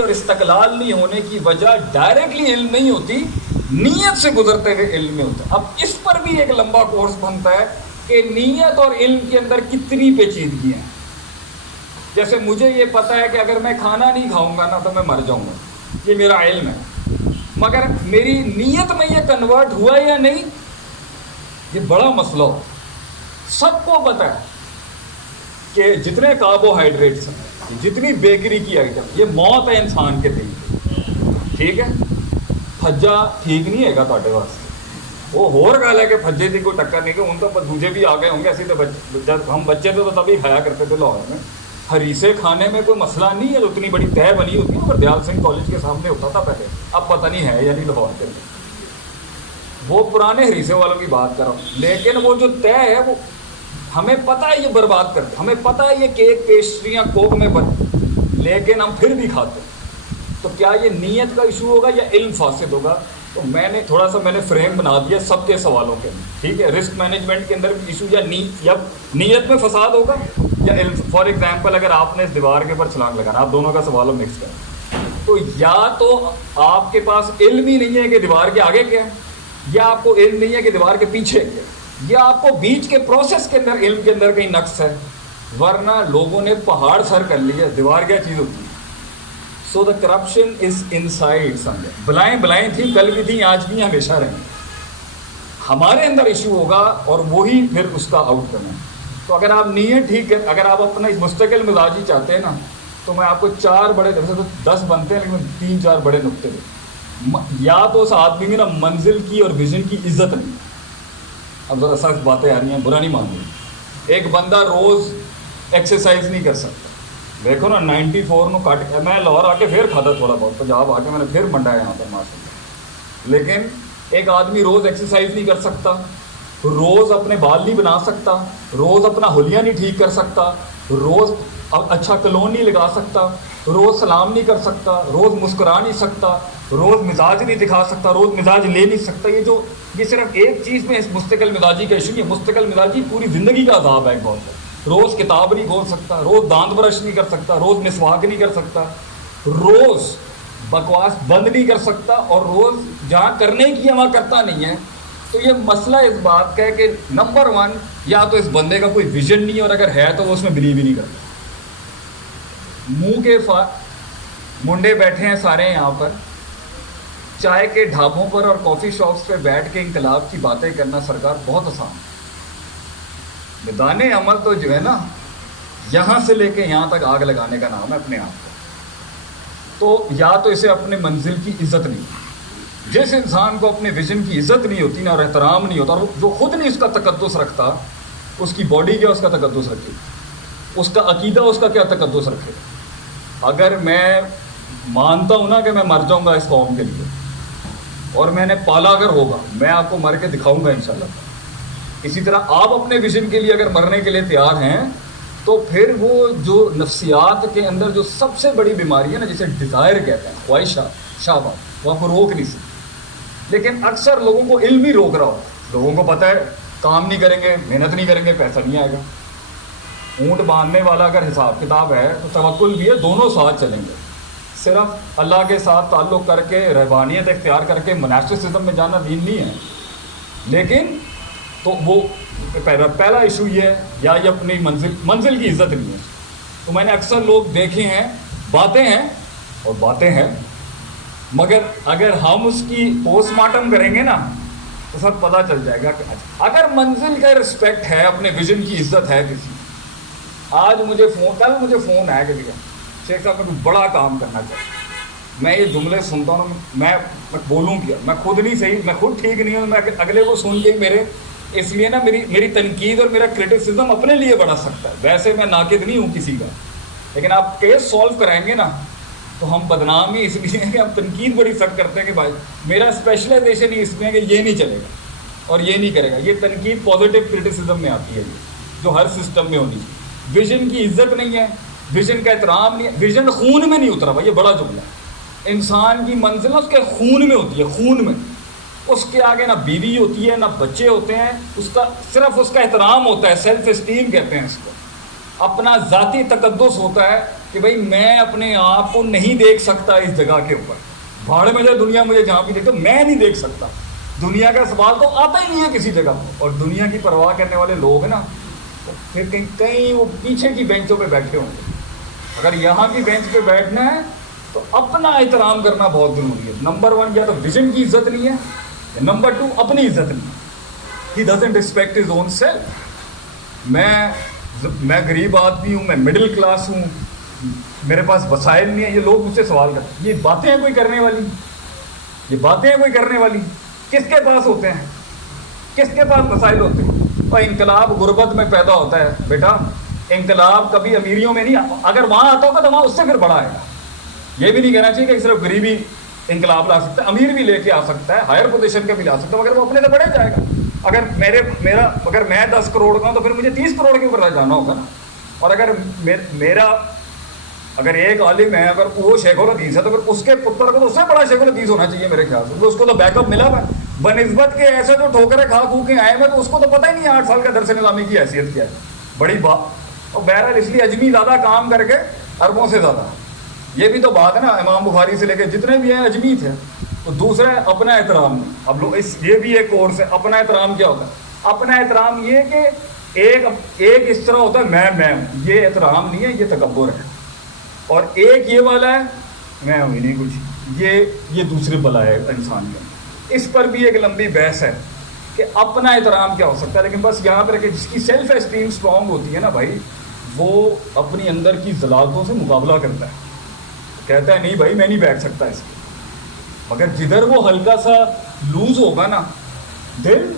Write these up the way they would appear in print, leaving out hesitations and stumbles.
اور استقلال نہیں ہونے کی وجہ ڈائریکٹلی علم نہیں ہوتی، نیت سے گزرتے ہوئے علم میں ہوتا ہے۔ اب اس پر بھی ایک لمبا کورس بنتا ہے کہ نیت اور علم کے اندر کتنی پیچیدگیاں ہیں۔ جیسے مجھے یہ پتہ ہے کہ اگر میں کھانا نہیں کھاؤں گا نا تو میں مر جاؤں گا، یہ میرا علم ہے، مگر میری نیت میں یہ کنورٹ ہوا یا نہیں، یہ بڑا مسئلہ ہو۔ سب کو پتہ ہے کہ جتنے کاربوہائیڈریٹس ہیں، جتنی بیکری کی آئٹم، یہ موت ہے انسان کے دل، ٹھیک ہے؟ پھجا ٹھیک نہیں ہے گا تھوڑے واسطے، وہ ہور گل ہے کہ پھجے کی کوئی ٹکر نہیں، کہ ان تو دوجے بھی آ گئے ہوں گے، ایسے تو جب ہم بچے تھے تو تبھی کھایا کرتے تھے لاہور میں۔ ہریسے کھانے میں کوئی مسئلہ نہیں ہے، اتنی بڑی تہ بنی ہوتی ہے، گردیال سنگھ کالج کے سامنے ہوتا تھا پہلے، اب پتہ نہیں ہے یا نہیں لاہور کے اندر، وہ پرانے ہریسے والوں کی بات کر رہا ہوں۔ لیکن وہ جو تہ ہے وہ ہمیں پتہ ہے یہ برباد کرتے، ہمیں پتہ ہے یہ کیک پیسٹریاں کوک میں بنتی، لیکن ہم پھر بھی کھاتے ہیں۔ تو کیا یہ نیت کا ایشو ہوگا یا علم فاسد ہوگا؟ تو میں نے تھوڑا سا فریم بنا دیا سب کے سوالوں کے اندر، ٹھیک ہے؟ رسک مینجمنٹ کے اندر بھی ایشو یا نیت میں فساد ہوگا یا علم۔ فار ایگزامپل اگر آپ نے اس دیوار کے اوپر چھلانگ لگانا، آپ دونوں کا سوال مکس کریں، تو یا تو آپ کے پاس علم ہی نہیں ہے کہ دیوار کے آگے کیا ہے، یا آپ کو علم نہیں ہے کہ دیوار کے پیچھے کیا ہے، یا آپ کو بیچ کے پروسیس کے اندر علم کے اندر کہیں نقص ہے، ورنہ لوگوں نے پہاڑ سر کر لیا۔ دیوار کیا چیز ہوتی ہے؟ سو دا کرپشن از ان سائڈ سمجھے، بلائیں تھیں، کل بھی تھیں، آج بھی ہمیشہ رہیں۔ ہمارے اندر ایشو ہوگا اور وہی پھر اس کا آؤٹ کم ہے۔ تو اگر آپ نیت ٹھیک ہے، اگر آپ اپنا مستقل مزاجی چاہتے ہیں نا، تو میں آپ کو 4 بڑے، ویسے تو 10 بنتے ہیں لیکن 3-4 بڑے نقطے دیں۔ یا تو اس آدمی میں نا منزل کی اور ویژن کی عزت نہیں، اب ذرا سخت باتیں آ رہی ہیں، برا نہیں مان رہی۔ ایک بندہ روز ایکسرسائز نہیں کر سکتا، دیکھو نا 94 نو کٹ، میں لاہور آ کے پھر کھاتا تھوڑا بہت، پنجاب آ کے میں نے پھر منڈا ہے یہاں پر ماشاء اللہ۔ لیکن ایک آدمی روز ایکسرسائز نہیں کر سکتا، روز اپنے بال نہیں بنا سکتا، روز اپنا حلیہ نہیں ٹھیک کر سکتا، روز اچھا کلون نہیں لگا سکتا، روز سلام نہیں کر سکتا، روز مسکرا نہیں سکتا، روز مزاج نہیں دکھا سکتا، روز مزاج لے نہیں سکتا۔ یہ صرف ایک چیز میں اس مستقل مزاجی کا ایشو نہیں ہے، مستقل مزاجی پوری زندگی کا عذاب ہے ایک بہت۔ روز کتاب نہیں کھول سکتا، روز دانت برش نہیں کر سکتا، روز مسواک نہیں کر سکتا، روز بکواس بند نہیں کر سکتا، اور روز جہاں کرنے کی وہاں کرتا نہیں ہے۔ تو یہ مسئلہ اس بات کا ہے کہ نمبر 1 یا تو اس بندے کا کوئی ویژن نہیں ہے، اور اگر ہے تو وہ اس میں بلیو ہی نہیں کرتا۔ منہ کے منڈے بیٹھے ہیں سارے یہاں پر، چائے کے ڈھابوں پر اور کافی شاپس پہ بیٹھ کے انقلاب کی باتیں کرنا سرکار بہت آسان ہے۔ میدان عمل تو جو ہے نا، یہاں سے لے کے یہاں تک آگ لگانے کا نام ہے اپنے آپ کو۔ تو یا تو اسے اپنے منزل کی عزت نہیں، جس انسان کو اپنے ویژن کی عزت نہیں ہوتی نا، اور احترام نہیں ہوتا، اور جو خود نہیں اس کا تقدس رکھتا، اس کی باڈی کیا اس کا تقدس رکھے، اس کا عقیدہ اس کا کیا تقدس رکھے۔ اگر میں مانتا ہوں نا کہ میں مر جاؤں گا اس قوم کے لیے، اور میں نے پالا اگر ہوگا، میں آپ کو مر کے دکھاؤں گا انشاءاللہ۔ اسی طرح آپ اپنے ویژن کے لیے اگر مرنے کے لیے تیار ہیں، تو پھر وہ جو نفسیات کے اندر جو سب سے بڑی بیماری ہے نا، جسے ڈیزائر کہتے ہیں، خواہشات، شہوات، وہ آپ کو روک نہیں سکتے۔ لیکن اکثر لوگوں کو علم ہی روک رہا ہو، لوگوں کو پتہ ہے کام نہیں کریں گے، محنت نہیں کریں گے، پیسہ نہیں آئے گا۔ اونٹ باندھنے والا اگر حساب کتاب ہے تو توکل بھی ہے، دونوں ساتھ چلیں گے۔ صرف اللہ کے ساتھ تعلق کر کے، رہبانیت اختیار کر کے مناسٹسزم میں جانا دین نہیں ہے۔ لیکن تو وہ پہلا ایشو یہ ہے، یا یہ اپنی منزل کی عزت نہیں ہے۔ تو میں نے اکثر لوگ دیکھے ہیں، باتیں ہیں اور باتیں ہیں، مگر اگر ہم اس کی پوسٹ مارٹم کریں گے نا تو سب پتہ چل جائے گا کہ اگر منزل کا رسپیکٹ ہے، اپنے ویژن کی عزت ہے کسی۔ آج کل مجھے فون آیا کہ شیخ صاحب میں کوئی بڑا کام کرنا چاہتا ہوں۔ میں یہ جملے سنتا ہوں، میں بولوں کیا، میں خود نہیں صحیح، میں خود ٹھیک نہیں ہوں، میں اگلے کو سن کے میرے، اس لیے نا میری تنقید اور میرا کرٹیسزم اپنے لیے بڑھا سکتا ہے۔ ویسے میں ناقد نہیں ہوں کسی کا، لیکن آپ کیس سولو کرائیں گے نا تو ہم بدنام ہی اس لیے کہ ہم تنقید بڑی سخت کرتے ہیں کہ بھائی میرا اسپیشلائزیشن ہی اس میں ہے کہ یہ نہیں چلے گا اور یہ نہیں کرے گا۔ یہ تنقید پازیٹیو کرٹیسزم میں آتی ہے، یہ جو ہر سسٹم میں ہونی چاہیے۔ ویژن کی عزت نہیں ہے، ویژن کا احترام نہیں ہے، ویژن خون میں نہیں اترا ہوا، یہ بڑا جملہ ہے۔ انسان کی منزل اس کے خون میں ہوتی ہے، خون میں۔ اس کے آگے نہ بیوی ہوتی ہے، نہ بچے ہوتے ہیں، اس کا صرف اس کا احترام ہوتا ہے، سیلف اسٹیم کہتے ہیں اس کو، اپنا ذاتی تقدس ہوتا ہے۔ کہ بھائی میں اپنے آپ کو نہیں دیکھ سکتا اس جگہ کے اوپر، بھاڑ میں جائے دنیا مجھے جہاں بھی دیکھو میں نہیں دیکھ سکتا، دنیا کا سوال تو آتا ہی نہیں ہے کسی جگہ پر. اور دنیا کی پرواہ کرنے والے لوگ نا تو پھر کہیں وہ پیچھے کی بینچوں پہ بیٹھے ہوں گے. اگر یہاں کی بینچ پہ بیٹھنا ہے تو اپنا احترام کرنا بہت ضروری ہے. نمبر 1 یا تو ویژن کی عزت نہیں ہے، نمبر 2 اپنی عزت نہیں ہے. He doesn't respect his own self. میں غریب آدمی ہوں، میں مڈل کلاس ہوں، میرے پاس وسائل نہیں ہیں. یہ لوگ مجھ سے سوال کرتے ہیں، یہ باتیں ہیں کوئی کرنے والی؟ یہ باتیں ہیں کوئی کرنے والی؟ کس کے پاس ہوتے ہیں؟ کس کے پاس وسائل ہوتے ہیں؟ اور انقلاب غربت میں پیدا ہوتا ہے بیٹا. انقلاب کبھی امیریوں میں نہیں، اگر وہاں آتا ہوگا تو وہاں اس سے پھر بڑا آئے گا. یہ بھی نہیں کہنا چاہیے کہ صرف غریبی انقلاب لا سکتا ہے، امیر بھی لے کے آ سکتا ہے، ہائر پوزیشن کا بھی لا سکتا ہے، مگر وہ اپنے سے بڑھے جائے گا. اگر اگر میں 10 کروڑ کا ہوں تو پھر مجھے 30 کروڑ کے اوپر جانا ہوگا نا. اور اگر ایک عالم ہے، اگر وہ شیخ الحدیث ہے تو پھر اس کے پتر کو تو اس سے بڑا شیخ الحدیث ہونا چاہیے میرے خیال سے. اس کو تو بیک اپ ملا ہوا ہے بنسبت کے ایسے جو ٹھوکریں کھا کھو کے آئے ہوئے، تو اس کو تو پتہ ہی نہیں ہے 8 سال کا درس نظامی کی حیثیت کیا ہے. بڑی بات. اور بہرحال اس لیے اجمی زیادہ کام کر کے اربوں سے زیادہ، یہ بھی تو بات ہے نا. امام بخاری سے لے کے جتنے بھی ہیں اجمی تھے. تو دوسرا ہے اپنا احترام. اب لوگ یہ بھی ایک کورس ہے. اپنا احترام کیا ہوتا ہے؟ اپنا احترام یہ کہ ایک اس طرح ہوتا ہے میں ہوں، یہ احترام نہیں ہے، یہ تکبر ہے. اور ایک یہ والا ہے میں ہوں ہی نہیں کچھ، یہ دوسری بلا ہے انسان کا. اس پر بھی ایک لمبی بحث ہے کہ اپنا احترام کیا ہو سکتا ہے. لیکن بس یہاں پر کہ جس کی سیلف اسٹیم اسٹرانگ ہوتی ہے نا بھائی، وہ اپنی اندر کی ذلاتوں سے مقابلہ کرتا ہے، کہتا ہے نہیں بھائی میں نہیں بیٹھ سکتا اس کو. مگر جدھر وہ ہلکا سا لوز ہوگا نا دل،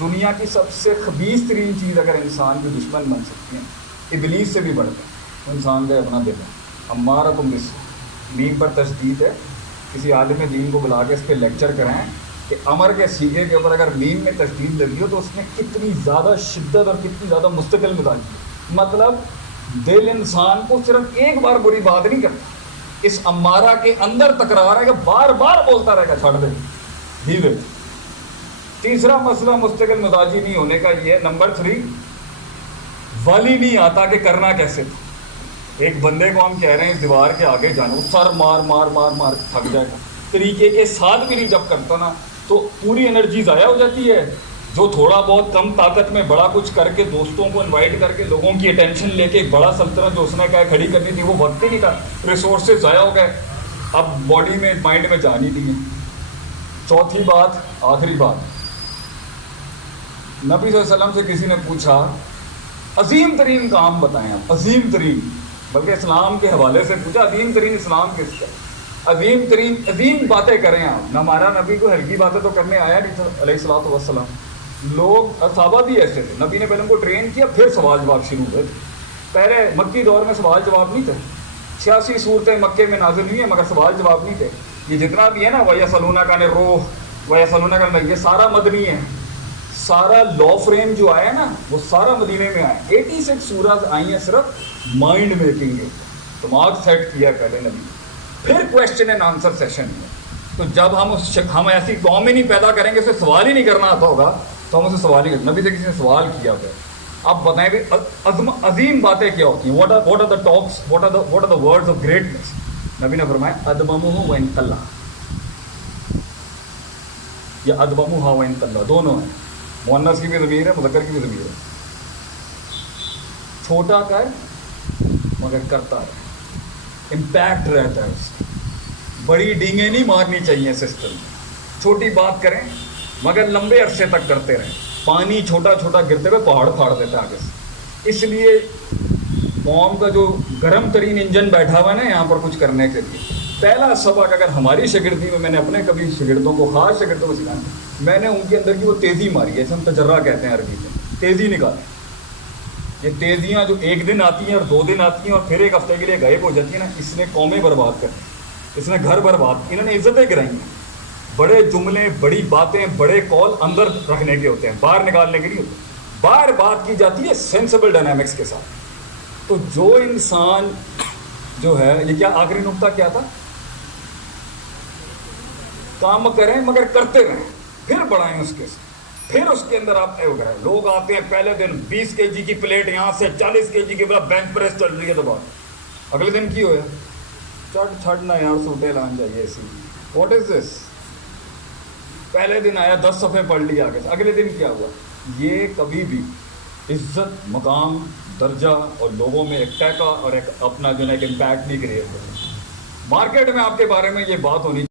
دنیا کی سب سے خبیث ترین چیز اگر انسان کے دشمن بن سکتی ہیں، ابلیس سے بھی بڑھتے ہیں، تو انسان کا اپنا دل ہے. امارکم بالسوء، میم پر تشدید ہے. کسی عالم دین کو بلا کے اس پہ لیکچر کرائیں کہ امر کے سیگے کے اوپر اگر میم میں تشدید لگی ہو تو اس میں کتنی زیادہ شدت اور کتنی زیادہ مستقل مزاجی ہے. مطلب دل انسان کو صرف ایک بار بری بات نہیں کرتا، اس امارہ کے اندر تکرار ہے کہ بار بار بولتا رہے گا چھوڑ دے دھیرے. تیسرا مسئلہ مستقل مزاجی نہیں ہونے کا یہ ہے. نمبر 3، ولی نہیں آتا کہ کرنا کیسے. ایک بندے کو ہم کہہ رہے ہیں اس دیوار کے آگے جانا، وہ سر مار مار مار مار تھک جائے گا. طریقے کے ساتھ بھی نہیں جب کرتا نا تو پوری انرجی ضائع ہو جاتی ہے. جو تھوڑا بہت کم طاقت میں بڑا کچھ کر کے دوستوں کو انوائٹ کر کے لوگوں کی اٹینشن لے کے ایک بڑا سلطنت جو اس نے کہا کھڑی کرنی تھی وہ وقت ہی نہیں تھا، ریسورسز ضائع ہو گئے، اب باڈی میں مائنڈ میں جان ہی نہیں ہے. چوتھی بات، آخری بات، نبی صلی اللہ علیہ وسلم سے کسی نے پوچھا عظیم ترین کام بتائیں آپ، عظیم ترین، بلکہ اسلام کے حوالے سے پوچھا عظیم ترین اسلام کس کا، عظیم ترین عظیم باتیں کریں آپ. ہمارا نبی کو ہلکی باتیں تو کرنے آیا نہیں تھا علیہ الصلوۃ والسلام. لوگ صحابہ بھی ایسے تھے، نبی نے پہلے ان کو ٹرین کیا پھر سوال جواب شروع ہوئے تھے. پہلے مکی دور میں سوال جواب نہیں تھے، 86 صورتیں مکے میں نازل ہوئی ہیں مگر سوال جواب نہیں تھے. یہ جتنا بھی ہے نا وَيَسْأَلُونَكَ عَنِ الرُّوحِ وَيَسْأَلُونَكَ عَنِ، یہ سارا مدنی ہے. سارا لا فریم جو آیا نا وہ سارا مدینے میں آیا. 86 سورت آئی ہیں صرف مائنڈ میکنگ کے، دماغ سیٹ کیا پہلے نبی، پھر کویشچن اینڈ آنسر سیشن میں. تو جب ہم ایسی قوم ہی نہیں پیدا کریں گے، اسے سوال ہی نہیں کرنا آتا ہوگا تو ہم اسے سوال ہی کریں. نبی سے کسی نے سوال کیا ہوگا، اب بتائیں کہ عظیم باتیں کیا ہوتی ہیں. What are the talks, what are the words of greatness. نبی نے فرمایا ادممہ و انقلہ، یا ادممہ و انقلہ دونوں ہیں، مؤنث کی بھی ضمیر ہے مذکر کی بھی ضمیر ہے. چھوٹا کر مگر کرتا رہے، امپیکٹ رہتا ہے اس کا. بڑی ڈینگیں نہیں مارنی چاہیے سسٹم میں، چھوٹی بات کریں مگر لمبے عرصے تک کرتے رہیں. پانی چھوٹا چھوٹا گرتے ہوئے پہاڑ پھاڑ دیتا ہے آگے سے. اس لیے قوم کا جو گرم ترین انجن بیٹھا ہوا ہے نا یہاں پر کچھ کرنے کے لیے، پہلا سبق اگر ہماری شاگردی میں نے اپنے کبھی شاگردوں کو، خاص شاگردوں کو سکھایا، میں نے ان کے اندر کی وہ تیزی ماری ہے، اسے ہم تجرہ کہتے ہیں عربی میں، تیزی نکالیں. یہ تیزیاں جو ایک دن آتی ہیں اور 2 دن آتی ہیں اور پھر ایک ہفتے کے لیے غائب ہو جاتی ہیں نا، اس نے قومیں برباد کر دی، اس نے گھر برباد، انہوں نے عزتیں گرائی ہیں. بڑے جملے، بڑی باتیں، بڑے کال اندر رکھنے کے ہوتے ہیں، باہر نکالنے کے لیے ہوتے ہیں. باہر بات کی جاتی ہے سینسیبل ڈائنامکس کے ساتھ. تو جو انسان جو ہے، یہ کیا آخری نقطہ کیا تھا؟ کام کریں مگر کرتے رہیں، پھر بڑھائیں اس کے ساتھ، پھر اس کے اندر آپ ہو گئے. لوگ آتے ہیں پہلے دن 20 kg کی پلیٹ یہاں سے 40 kg کے بعد بینچ پریس چل رہی ہے تو بات اگلے دن کی ہوئے چٹ چھٹ نہ یار سوٹے لان جائیے ایسی واٹ از دس. پہلے دن آیا 10 صفحے پڑھ لیا آگے سے, اگلے دن کیا ہوا. یہ کبھی بھی عزت, مقام, درجہ اور لوگوں میں ایک ٹیکا اور ایک اپنا جو ہے ایک امپیکٹ نہیں کریٹ کرتا. مارکیٹ میں آپ کے بارے میں یہ بات ہونی